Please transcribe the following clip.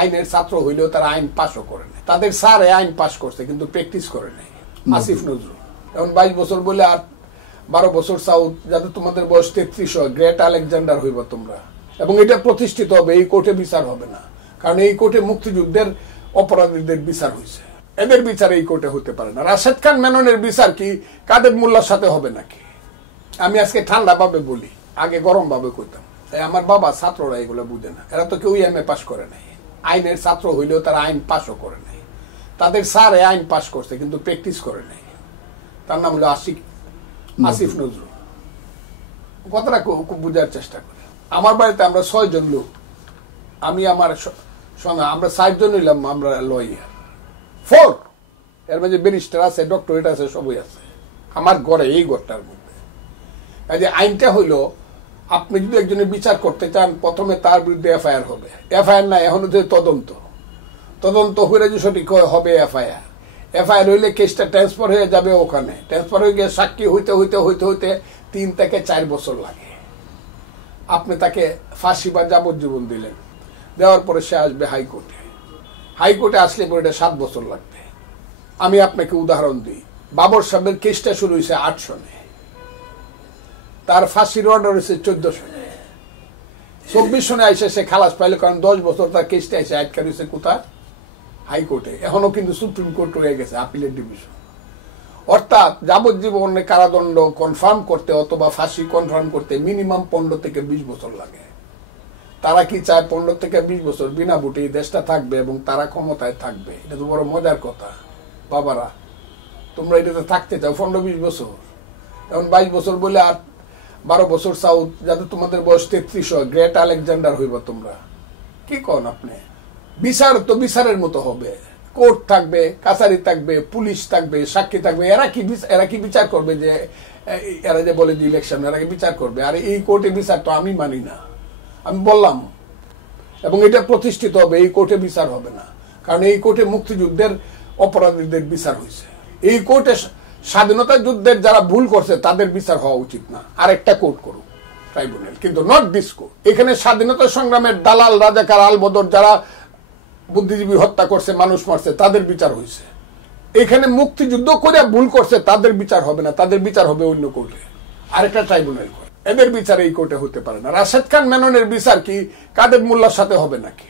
আইনের ছাত্র হইলেও তারা আইন পাশও করে নাই। তাদের স্যার আইন পাশ করছে কিন্তু প্র্যাকটিস করে নাই। আসিফ নজরুল এখন 22 বছর বলে আর 12 বছর চাও যাতে তোমাদের বয়স 33 হয়, গ্রেট আলেকজান্ডার হইব তোমরা। এবং এটা প্রতিষ্ঠিত হবে, এই কোর্টে বিচার হবে না, কারণ এই কোর্টে মুক্তিযুদ্ধের অপরাধীদের বিচার হয়েছে, এদের বিচার এই কোর্টে হতে পারে না। রাশেদ খান মেননের বিচার কি কাদের মোল্লার সাথে হবে নাকি? আমি আজকে ঠান্ডা ভাবে বলি, আগে গরম ভাবে করতাম। আমার বাবা ছাত্ররা এগুলো বুঝে না, এরা তো কেউ এমএ পাস করে নাই, আইনের ছাত্র হইলেও তারা আইন পাশও করে নাই। তাদের স্যার আইন পাশ করছে কিন্তু প্র্যাকটিস করে নাই। তার নাম হলো আসিফ নজরুল। কথাটা খুব বুঝার চেষ্টা করে। আমার বাড়িতে আমরা 6 জন লোক, আমি আমার সঙ্গে আমরা 7 জন হইলাম, আমরা লয়ার 4, এর মধ্যে ব্যারিস্টার আছে, ডক্টরেট আছে, সবই আছে আমার ঘরে, এই ঘরটার মধ্যে। কাজে আইনটা হইলো, আপনি যদি একজনের বিচার করতে চান প্রথমে তার বিরুদ্ধে এফআইআর হবে। এফআইআর না, এখন হচ্ছে তদন্ত হয়ে যে সঠিক হবে এফআইআর। এফআইআর হইলে কেসটা ট্রান্সফার হয়ে যাবে ওখানে, ট্রান্সফার হয়ে গিয়ে সাক্ষী হইতে 3 থেকে 4 বছর লাগে। আপনি তাকে ফাঁসি বা যাবজ্জীবন দিলেন, দেওয়ার পরে সে আসবে হাইকোর্টে আসলে পরে এটা 7 বছর লাগবে। আমি আপনাকে উদাহরণ দিই, বাবর সাহেবের কেসটা শুরু হয়েছে 8 সনে, তার ফাঁসির অর্ডার হয়েছে 14 সনে, 24 সনে আইসে সে খালাস পাইলে, কারণ 10 বছর তার কেসটা এসে আটকা রয়েছে কোথায়? হাইকোর্টে। এখনো কিন্তু সুপ্রিম কোর্ট রয়ে গেছে, আপিলের ডিভিশন। অর্থাৎ যাবজ্জীবনের কারাদণ্ড কনফার্ম করতে অথবা ফাঁসি কনফার্ম করতে মিনিমাম 15 থেকে 20 বছর লাগে। তারা কি চায় 15 থেকে 20 বছর বিনা ভোটে এই দেশটা থাকবে এবং তারা ক্ষমতায় থাকবে? এটা তো বড় মজার কথা। বাবারা, তোমরা এটাতে থাকতে চাও 15-20 বছর, এখন 22 বছর বলে আর 12 বছর চাও যাতে তোমাদের বয়স 33 হয়, গ্রেট আলেকজান্ডার হইব তোমরা। কি কন আপনি? বিচার তো বিচারের মতো হবে, কোর্ট থাকবে, কাছারি থাকবে, পুলিশ থাকবে, সাক্ষী থাকবে। এরা কি বিচার করবে? যে এরা যে বলে যে ইলেকশন, এরা কি বিচার করবে? আর এই কোর্টে বিচার তো আমি মানি না, আমি বললাম। এবং এটা প্রতিষ্ঠিত হবে, এই কোর্টে বিচার হবে না, কারণ এই কোর্টে মুক্তিযুদ্ধের অপরাধীদের বিচার হয়েছে। এই কোর্টে স্বাধীনতা যুদ্ধের যারা ভুল করছে তাদের বিচার হওয়া উচিত না, আরেকটা কোর্ট করুক, ট্রাইব্যুনাল, কিন্তু নট দিস কোর্ট। এখানে স্বাধীনতা সংগ্রামের দালাল, রাজাকার, আলবদর যারা বুদ্ধিজীবী হত্যা করছে, মানুষ মারছে, তাদের বিচার হয়েছে। এখানে মুক্তিযুদ্ধ করে ভুল করছে তাদের বিচার হবে না, তাদের বিচার হবে অন্য কোর্টে, আরেকটা ট্রাইব্যুনাল করে। এদের বিচার এই কোর্টে হতে পারে না। রাশেদ খান মেননের বিচার কি কাদের মোল্লার সাথে হবে নাকি?